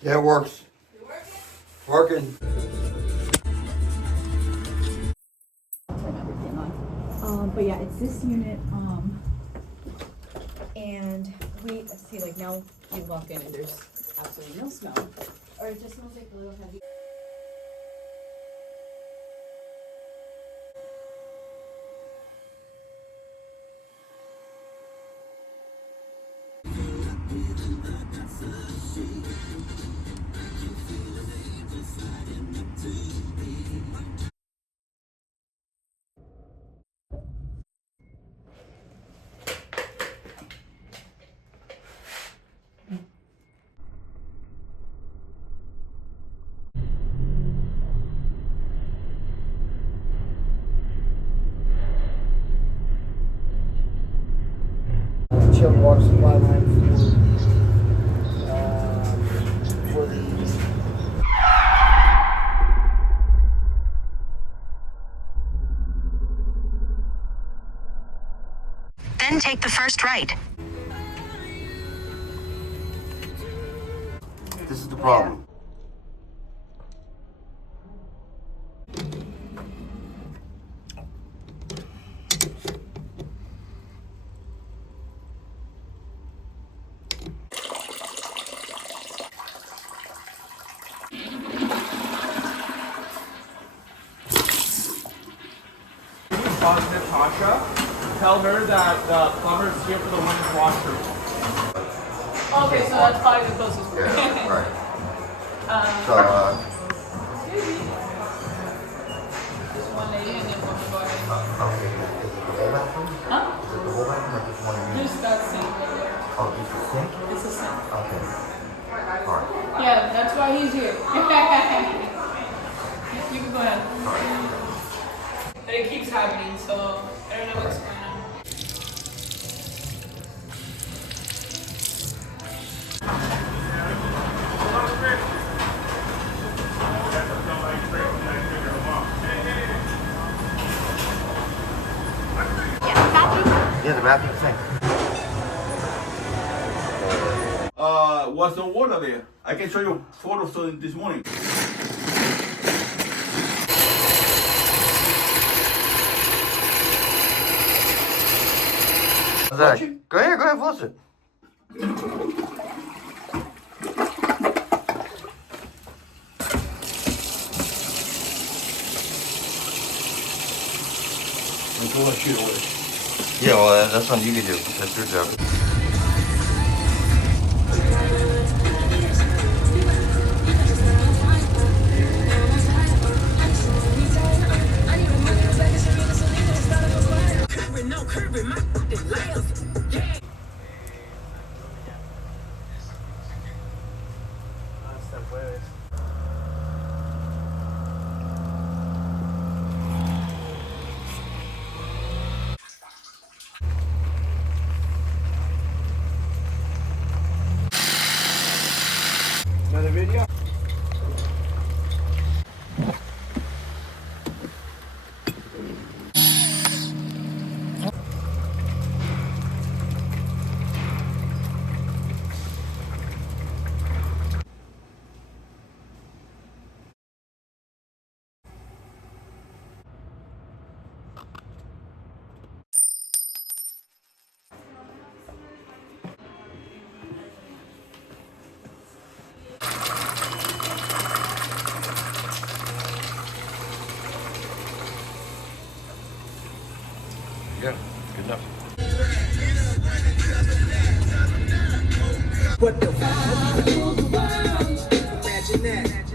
Yeah, it works. You working? Working. Turn everything on. But yeah, it's this unit. And we see, like, now you walk in and there's absolutely no smell, or it just smells like a little heavy. Chilled water supply line for the Then take the first right. This is the problem. Talk to Natasha. Tell her that the plumber's here for the women's washroom. Okay, so that's probably the closest. Yeah, right. So, Just one lady and then one boy. okay. Is it the whole bathroom? Huh? Is it the whole bathroom or just one of you? Just that sink right there. Oh, just the sink? It's a sink. Okay. Alright. Yeah, that's why he's here. You can go ahead. But it keeps happening, so I don't know what's going on. Yeah, the bathroom sink. Was no water there. I can show you photos of this morning. What's that? Go ahead, flush it. Yeah, well, that's something you can do. That's your job. another video. Yeah, good enough. What the fuck? Imagine that.